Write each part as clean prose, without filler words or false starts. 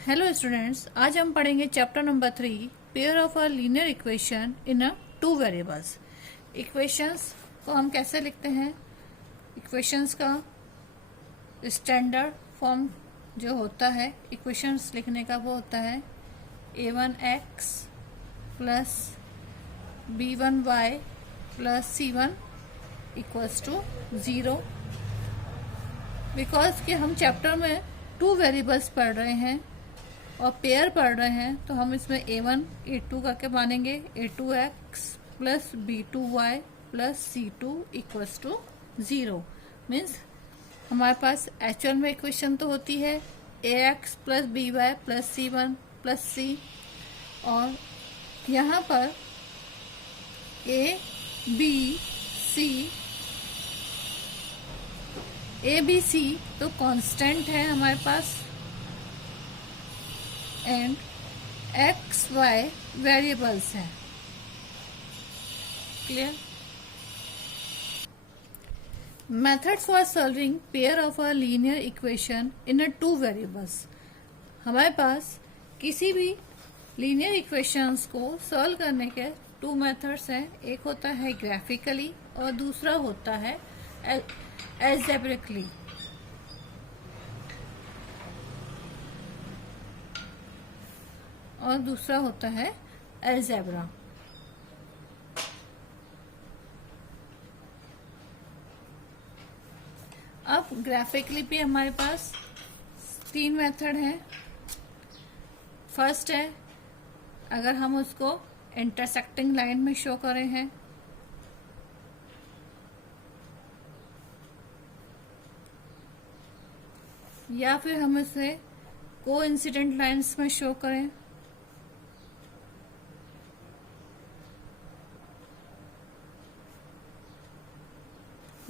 Hello students, आज हम पढ़ेंगे chapter number 3, pair of a linear equation in a two variables. Equations को हम कैसे लिखते हैं? इक्वेशंस का स्टैंडर्ड फॉर्म जो होता है इक्वेशंस लिखने का वो होता है a1x plus b1y plus c1 equals to 0। Because कि हम चैप्टर में टू वेरिएबल्स पढ़ रहे हैं और पेयर पढ़ रहे हैं, तो हम इसमें a1 a2 करके मानेंगे। a2x plus b2y plus c2 equals to 0। Means हमारे पास एक्चुअल में इक्वेशन तो होती है ax plus by plus c1 plus c, और यहाँ पर a b c तो कांस्टेंट है हमारे पास, एंड एक्स वाई वेरिएबल्स हैं। Clear? Methods for solving pair of a linear equation in a two variables. हमारे पास किसी भी लीनियर इक्वेशंस को सॉल्व करने के टू मेथड्स हैं। एक होता है ग्राफिकली और दूसरा होता है एल्जेब्रिकली। और दूसरा होता है अलजेब्रा। अब ग्राफिकली भी हमारे पास तीन मेथड हैं। फर्स्ट है, अगर हम उसको इंटरसेक्टिंग लाइन में शो करें हैं, या फिर हम इसे कोइंसिडेंट लाइंस में शो करें,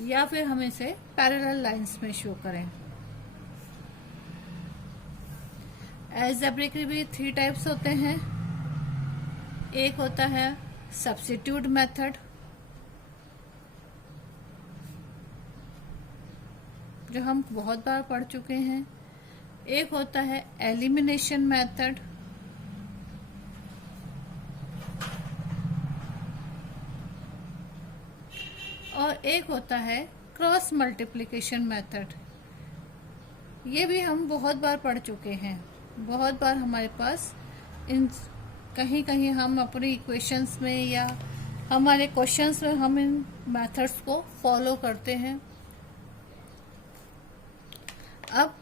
या फिर हम इसे पैरेलल लाइंस में शो करें। अलजेब्रिक भी थ्री टाइप्स होते हैं। एक होता है सब्स्टिट्यूट मेथड, जो हम बहुत बार पढ़ चुके हैं। एक होता है एलिमिनेशन मेथड, और एक होता है क्रॉस मल्टीप्लिकेशन मेथड। ये भी हम बहुत बार पढ़ चुके हैं। बहुत बार हमारे पास इन कहीं कहीं हम अपनी इक्वेशंस में या हमारे क्वेश्चंस में हम इन मेथड्स को फॉलो करते हैं। अब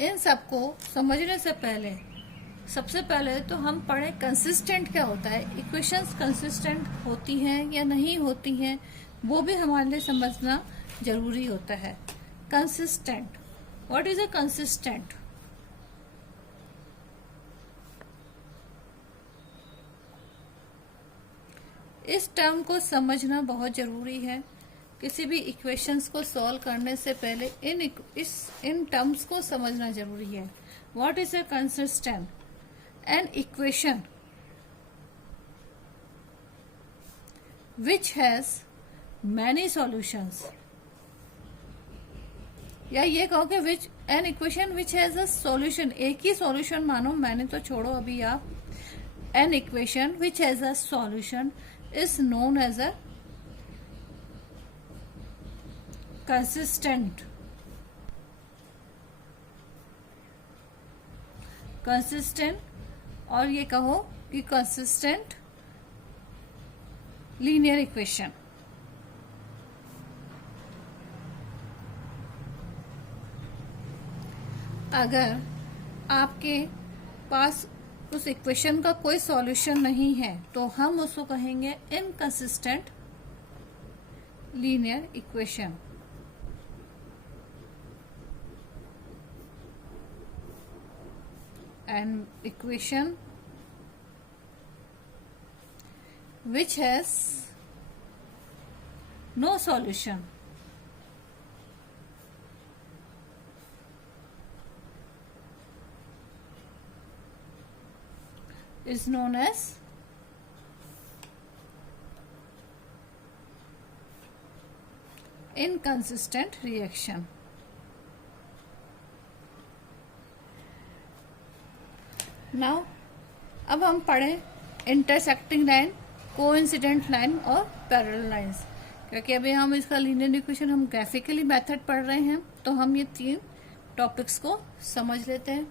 इन सबको समझने से पहले सबसे पहले तो हम पढ़े कंसिस्टेंट क्या होता है। इक्वेशंस कंसिस्टेंट होती हैं या नहीं होती हैं, वो भी हमारे लिए समझना जरूरी होता है। Consistent, what is a consistent? इस टर्म को समझना बहुत जरूरी है। किसी भी इक्वेशंस को सॉल्व करने से पहले इन टर्म्स को समझना जरूरी है। What is a consistent? An equation which has many solutions, या ये कहो कि which an equation which has a solution, एक ही सॉल्यूशन मानो, मैंने तो छोड़ो अभी आप। An equation which has a solution is known as a consistent. Consistent, और ये कहो कि कंसिस्टेंट लीनियर इक्वेशन। अगर आपके पास उस इक्वेशन का कोई सॉल्यूशन नहीं है तो हम उसको कहेंगे inconsistent linear equation. An equation which has no solution is known as inconsistent reaction। Now अब हम पढ़ें इंटरसेक्टिंग लाइन, कोइंसिडेंट लाइन और पैरेलल लाइंस। क्योंकि अभी हम इसका लीनियर इक्वेशन हम ग्राफिकली मेथड पढ़ रहे हैं, तो हम ये 3 टॉपिक्स को समझ लेते हैं।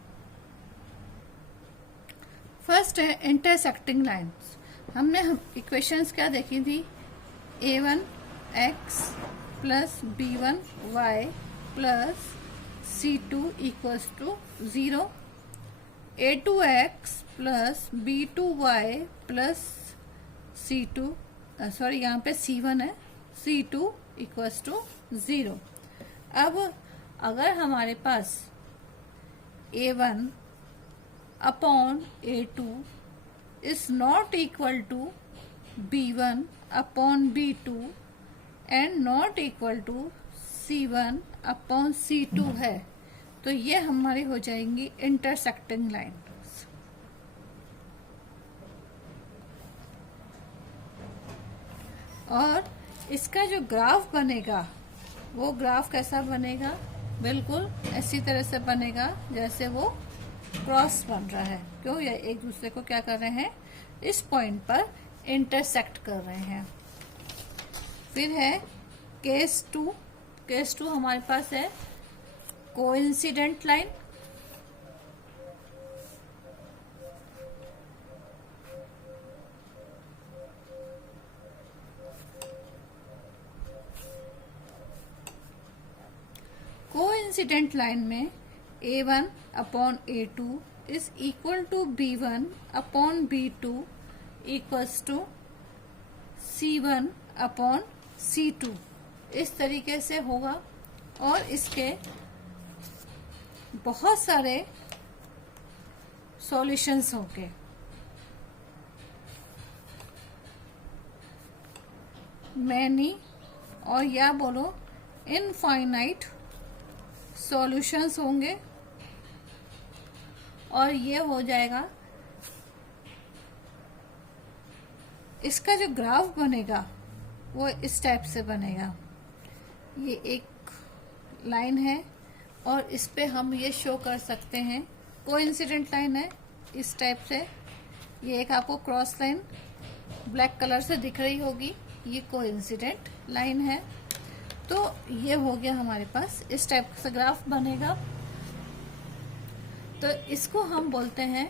फर्स्ट है इंटरसेक्टिंग लाइंस। हमने इक्वेशंस क्या देखी थी, a1x plus b1y plus c2 equals to 0, a2x plus b2y plus c2 sorry यहाँ पे c1 है, c2 इक्वल्स टू 0। अब अगर हमारे पास a1 upon a2 is not equal to b1 upon b2 and not equal to c1 upon c2 है, तो ये हमारी हो जाएंगी इंटरसेक्टिंग लाइन। और इसका जो ग्राफ बनेगा वो ग्राफ कैसा बनेगा, बिल्कुल ऐसी तरह से बनेगा जैसे वो क्रॉस बन रहा है। क्यों, ये एक दूसरे को क्या कर रहे हैं, इस पॉइंट पर इंटरसेक्ट कर रहे हैं। फिर है केस 2। केस 2 हमारे पास है कोइंसिडेंट लाइन। कोइंसिडेंट लाइन में a1 upon a2 is equal to b1 upon b2 equals to c1 upon c2, इस तरीके से होगा। और इसके बहुत सारे सॉल्यूशंस होंगे। मैनी और या बोलो इनफाइनाइट सॉल्यूशंस होंगे। और ये हो जाएगा, इसका जो ग्राफ बनेगा वो इस टाइप से बनेगा। ये एक लाइन है और इस पे हम ये शो कर सकते हैं, कोइंसिडेंट लाइन है इस टाइप से। ये एक आपको क्रॉस लाइन ब्लैक कलर से दिख रही होगी, ये कोइंसिडेंट लाइन है। तो ये हो गया हमारे पास, इस टाइप से ग्राफ बनेगा। तो इसको हम बोलते हैं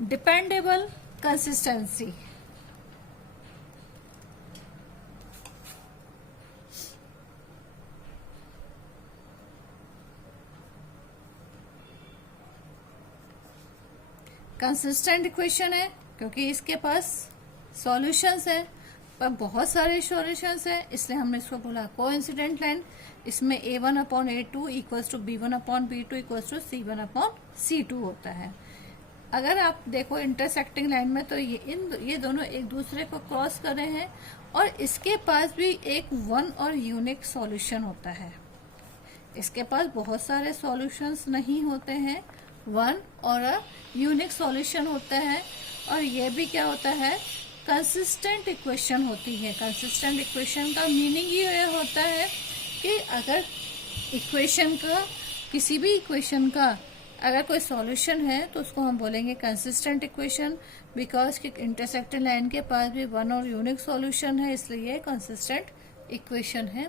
डिपेंडेबल कंसिस्टेंसी। कंसिस्टेंट इक्वेशन है क्योंकि इसके पास सॉल्यूशंस है, पर बहुत सारे सॉल्यूशंस है, इसलिए हमने इसको बोला कोइंसिडेंट लाइन। इसमें a1 upon a2 equals to b1 upon b2 equals to c1 upon c2 होता है। अगर आप देखो इंटरसेक्टिंग लाइन में, तो ये दोनों एक दूसरे को क्रॉस कर रहे हैं और इसके पास भी एक वन और यूनिक सॉल्यूशन होता है। इसके पास बहुत सारे सॉल्यूशंस नहीं होते हैं, वन और यूनिक सॉल्यूशन होता है। और ये भी क्या होता है, कंसिस्टेंट इक्वेशन होती है। कंसिस्टेंट इक्वेशन का मीनिंग ये होता है कि अगर इक्वेशन का, किसी भी इक्वेशन का अगर कोई सॉल्यूशन है तो उसको हम बोलेंगे कंसिस्टेंट इक्वेशन। बिकॉज कि इंटरसेक्टिंग लाइन के पास भी वन और यूनिक सॉल्यूशन है, इसलिए कंसिस्टेंट इक्वेशन है।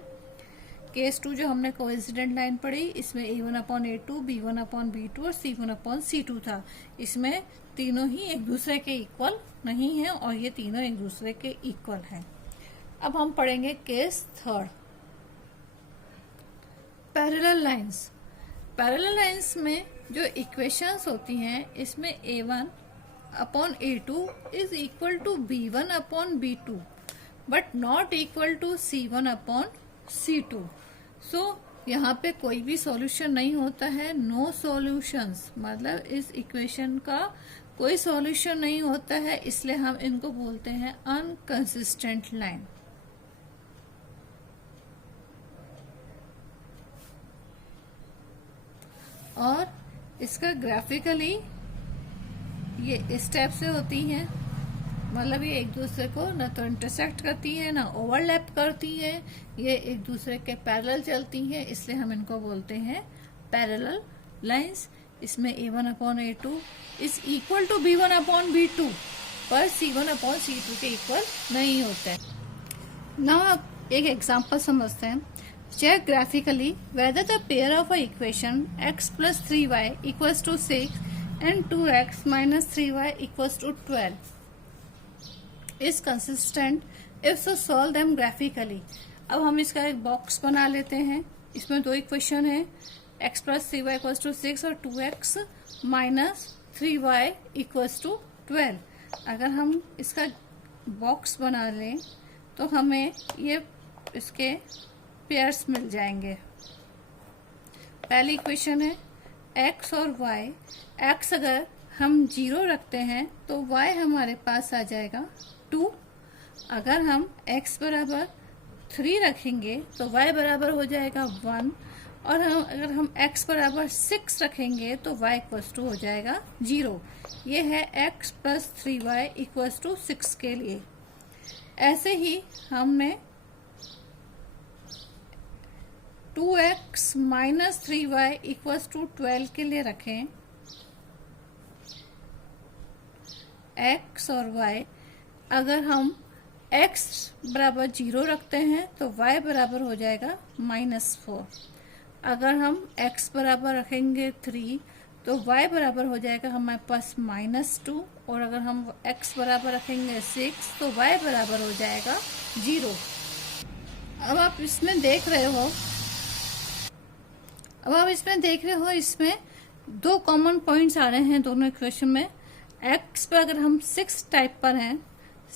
केस 2 जो हमने कोइंसिडेंट लाइन पढ़ी, इसमें a1 upon a2, b1 upon b2 और c1 अपॉन c2 था। इसमें तीनों ही एक दूसरे के इक्वल नहीं है और ये तीनों एक दूसरे के इक्वल हैं। अब हम पढ़ेंगे case 3, parallel lines. Parallel lines में जो इक्वेशंस होती हैं, इसमें a1 upon a2 is equal to b1 upon b2 but not equal to c1 upon c2। So यहाँ पे कोई भी सॉल्यूशन नहीं होता है, नो सॉल्यूशंस, मतलब इस इक्वेशन का कोई सॉल्यूशन नहीं होता है, इसलिए हम इनको बोलते हैं अनकंसिस्टेंट लाइन। और इसका ग्राफिकली ये इस टाइप से होती हैं, मतलब ये एक दूसरे को ना तो इंटरसेक्ट करती है ना ओवरलैप करती है, ये एक दूसरे के पैरेलल चलती हैं, इसलिए हम इनको बोलते हैं पैरेलल लाइंस। इसमें a1/a2 is equal to b1/b2, पर c1/c2 के इक्वल नहीं होता है। नाउ आप एक एग्जांपल समझते हैं। Check graphically whether the pair of a equation x + 3y = 6 and 2x - 3y = 12 is consistent if so solve them graphically। अब हम इसका एक बॉक्स बना लेते हैं। इसमें दो इक्वेशन है, x + 3y = 6 और 2x - 3y = 12। अगर हम इसका बॉक्स बना लें तो हमें ये इसके पेयर्स मिल जाएंगे। पहली इक्वेशन है x और y। x अगर हम 0 रखते हैं तो y हमारे पास आ जाएगा 2। अगर हम x बराबर 3 रखेंगे तो y बराबर हो जाएगा 1, और अगर हम x बराबर 6 रखेंगे तो y = हो जाएगा 0। ये है x + 3y = 6 के लिए। ऐसे ही हमने 2x - 3y = 12 के लिए रखें। x और y अगर हम x बराबर 0 रखते हैं तो y बराबर हो जाएगा -4। अगर हम x बराबर रखेंगे 3 तो y बराबर हो जाएगा हमारे पास -2, और अगर हम x बराबर रखेंगे 6 तो y बराबर हो जाएगा 0। अब आप इसमें देख रहे हो इसमें दो कॉमन पॉइंट्स आ रहे हैं दोनों इक्वेशन में। x पे अगर हम 6 टाइप पर हैं,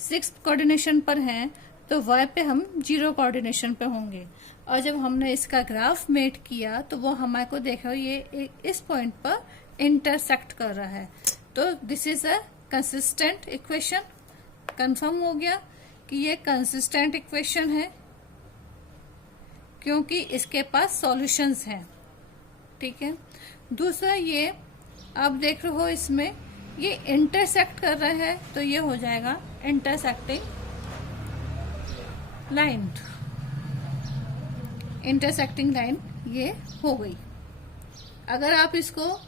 6 कोऑर्डिनेशन पर हैं, तो y पे हम 0 कोऑर्डिनेशन पे होंगे। और जब हमने इसका ग्राफ मेट किया तो वो हमारे को देखो ये इस पॉइंट पर इंटरसेक्ट कर रहा है। तो this is a consistent equation. Confirm हो गया कि ये कंसिस्टेंट इक्वेशन है क्योंकि इसके पास सॉल्यूशंस हैं। ठीक है। दूसरा, ये आप देख रहे हो इसमें ये इंटरसेक्ट कर रहा है, तो ये हो जाएगा इंटरसेक्टिंग लाइन। इंटरसेक्टिंग लाइन ये हो गई। अगर आप इसको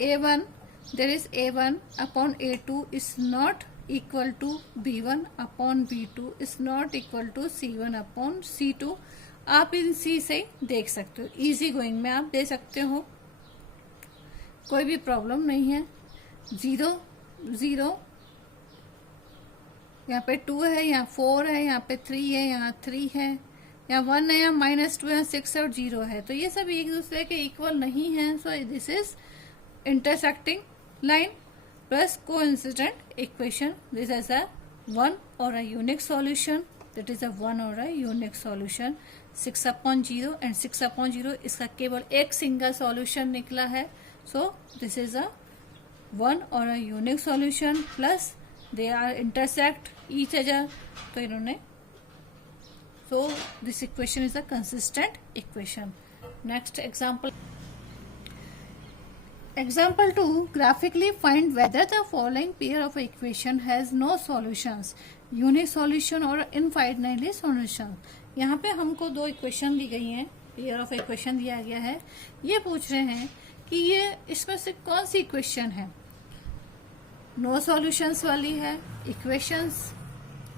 a1 there is a1/a2 is not equal to b1/b2 is not equal to c1/c2, आप इन सी से देख सकते हो। इजी गोइंग में आप दे सकते हो, कोई भी प्रॉब्लम नहीं है। 0 0 यहाँ पे 2 है, यहाँ 4 है, यहाँ पे 3 है, यहाँ 3 है, यहाँ 1 है, यहाँ -2 है, 6 है और 0 है। तो ये सब एक दूसरे के इक्वल नहीं है। So this is intersecting line plus coincident equation. This is a one or a unique solution. That is a one or a unique solution. 6/0 and 6/0 इसका केवल एक सिंगल सॉल्यूशन निकला है। So this is a one or a unique solution plus they are intersect each other. तो इन्होंने so this equation is a consistent equation. Next example. Example 2, graphically find whether the following pair of equation has no solutions, unique solution or infinitely solution. यहाँ पे हमको दो equation दी गई हैं, pair of equation दिया गया है। ये पूछ रहे हैं कि ये इसमें से कौन सी इक्वेशन है, नो सॉल्यूशंस वाली है, इक्वेशंस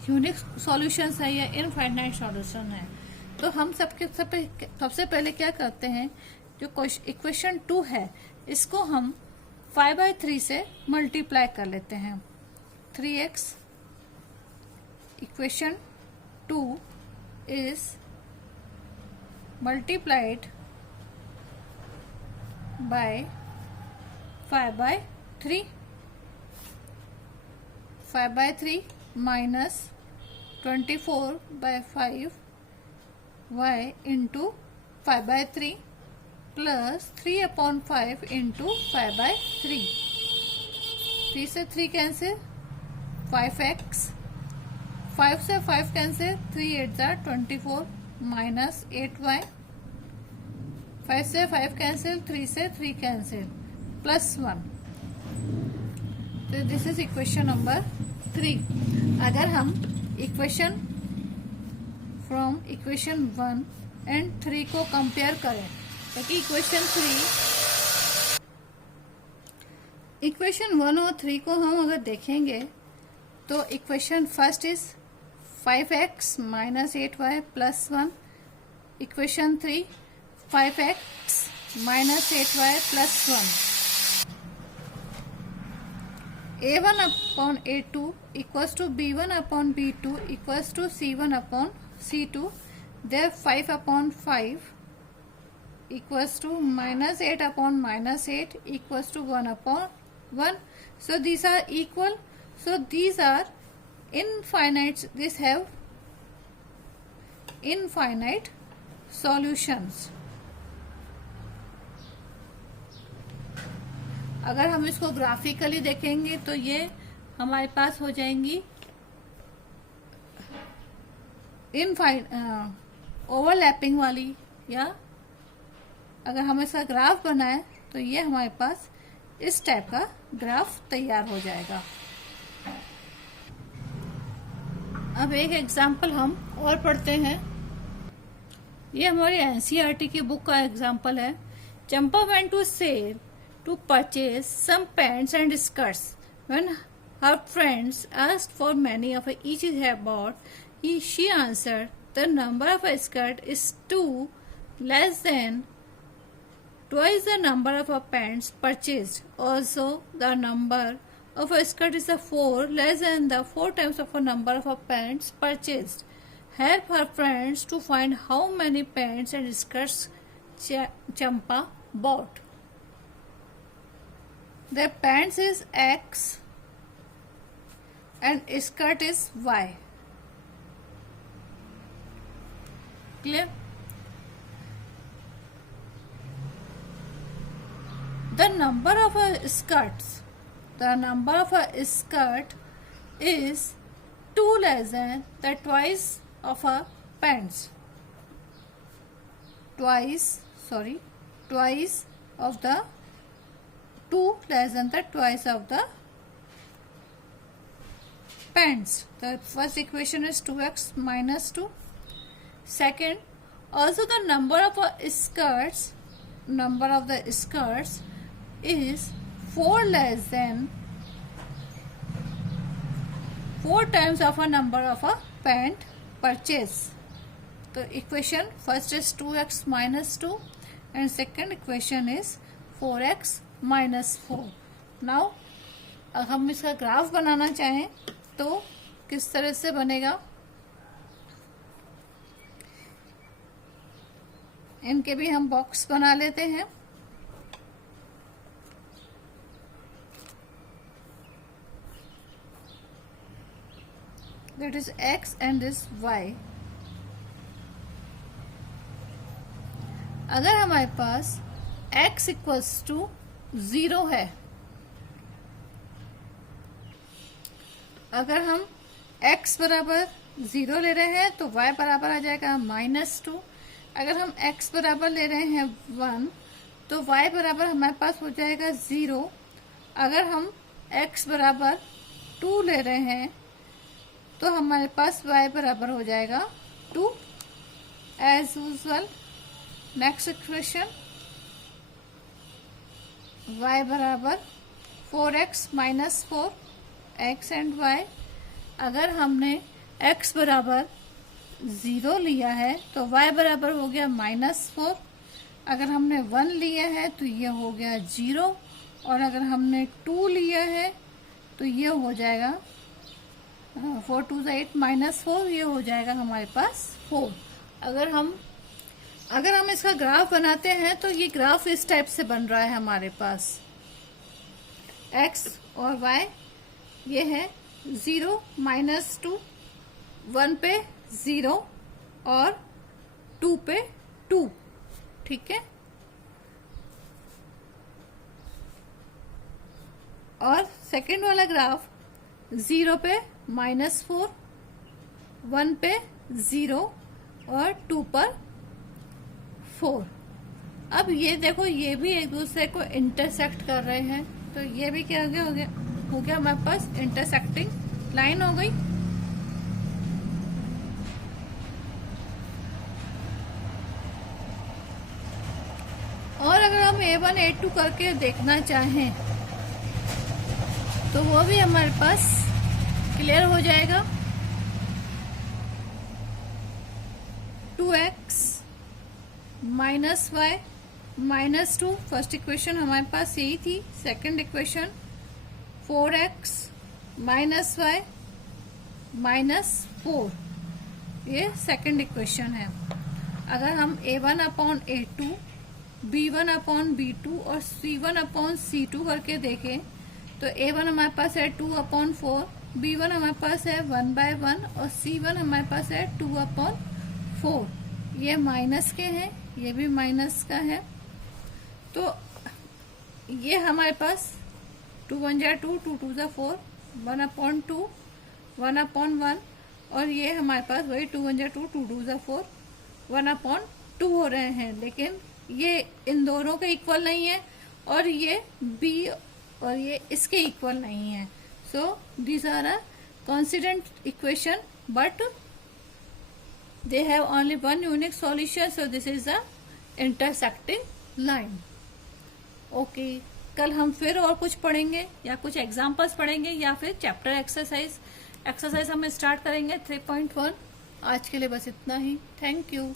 यूनिक सॉल्यूशंस है या इनफाइनाइट सॉल्यूशन है। तो हम सबसे पहले क्या करते हैं, जो इक्वेशन 2 है इसको हम 5/3 से मल्टीप्लाई कर लेते हैं। 3x equation 2 is multiplied by 5/3 minus 24/5 y into 5/3 plus 3/5 into 5/3। 3 से 3 कैंसिल, 5x, 5 से 5 कैंसिल, 3 8 24 माइनस 8y, 5 से 5 कैंसिल, 3 से 3 कैंसिल, प्लस 1। तो दिस इज इक्वेशन नंबर 3। अगर हम इक्वेशन फ्रॉम इक्वेशन 1 एंड 3 को कंपेयर करें क्योंकि इक्वेशन 1 और 3 को हम अगर देखेंगे तो equation first is 5x minus 8y plus 1, equation 3 5x minus 8y plus 1, a1 upon a2 equals to b1 upon b2 equals to c1 upon c2, there 5 upon 5 equals to minus 8 upon minus 8 equals to 1 upon 1. So these are equal. So these are infinite. These have infinite solutions. अगर हम इसको graphically देखेंगे तो ये हमारे पास हो जाएंगी overlapping वाली, या अगर हम इसका ग्राफ बनाए तो ये हमारे पास इस टाइप का ग्राफ तैयार हो जाएगा। अब एक एग्जाम्पल हम और पढ़ते हैं। ये हमारी एनसीईआरटी की बुक का एग्जाम्पल है। Champa went to sale to purchase some pants and skirts when her friends asked for many of each is have bought, she answered the number of a skirt is 2 less than twice the number of our pants purchased. Also, the number of a skirt is 4 less than the 4 times of a number of our pants purchased. Help her friends to find how many pants and skirts Champa bought. Their pants is X and skirt is Y. Clear? The number of skirts is 2 less than the twice of a pants. Twice of the 2 less than the twice of the pants. The first equation is 2x minus 2. Second, also the number of the skirts is 4 less than 4 times of a number of a pant purchase. So equation first is 2x minus 2 and second equation is 4x minus 4. Now अगर हम इसका graph बनाना चाहें तो किस तरह से बनेगा, इनके भी हम बॉक्स बना लेते हैं। That is x and this y. अगर हमारे पास x इक्वल्स टू 0 है, अगर हम x बराबर 0 ले रहे हैं तो y बराबर आ जाएगा -2। अगर हम x बराबर ले रहे हैं 1 तो y बराबर हमारे पास हो जाएगा 0। अगर हम x बराबर 2 ले रहे हैं तो हमारे पास y बराबर हो जाएगा 2। As usual next equation y बराबर 4x minus 4, x and y। अगर हमने x बराबर 0 लिया है तो y बराबर हो गया -4। अगर हमने 1 लिया है तो ये हो गया 0, और अगर हमने 2 लिया है तो ये हो जाएगा 4 2 8 -4, ये हो जाएगा हमारे पास 4। अगर हम इसका ग्राफ बनाते हैं तो ये ग्राफ इस टाइप से बन रहा है हमारे पास। x और y ये है 0 -2, 1 पे 0 और 2 पे 2, ठीक है। और सेकंड वाला ग्राफ 0 पे -4, 1 पे 0 और 2 पर 4। अब ये देखो, ये भी एक दूसरे को इंटरसेक्ट कर रहे हैं, तो ये भी क्या हो गया हमारे पास इंटरसेक्टिंग लाइन हो गई। अगर हम A1 A2 करके देखना चाहें तो वो भी हमारे पास क्लियर हो जाएगा। 2x minus y minus 2, first equation हमारे पास यही थी। Second equation 4x minus y minus 4, ये सेकंड इक्वेशन है। अगर हम A1 upon A2, B1 upon B2 और C1 अपॉन C2 करके देखें तो A1 हमारे पास है 2 अपॉन 4, B1 हमारे पास है 1/1 और C1 हमारे पास है 2 अपॉन 4। ये माइनस के हैं, ये भी माइनस का है। तो ये हमारे पास 2 1 जा 2, 2 2 जा 4, 1 अपॉन 2, 1 अपॉन 1 और ये हमारे पास वही 2 1 जा 2, 2 2 जा 4, 1 अपॉन 2 हो रहे हैं। लेकिन ये इन दोनों के इक्वल नहीं है और ये b और ये इसके इक्वल नहीं है। So these are a constituent equation but they have only one unique solution, so this is the intersecting line. Okay, कल हम फिर और कुछ पढ़ेंगे या कुछ एग्जांपल्स पढ़ेंगे या फिर चैप्टर एक्सरसाइज हम स्टार्ट करेंगे 3.1। आज के लिए बस इतना ही। Thank you.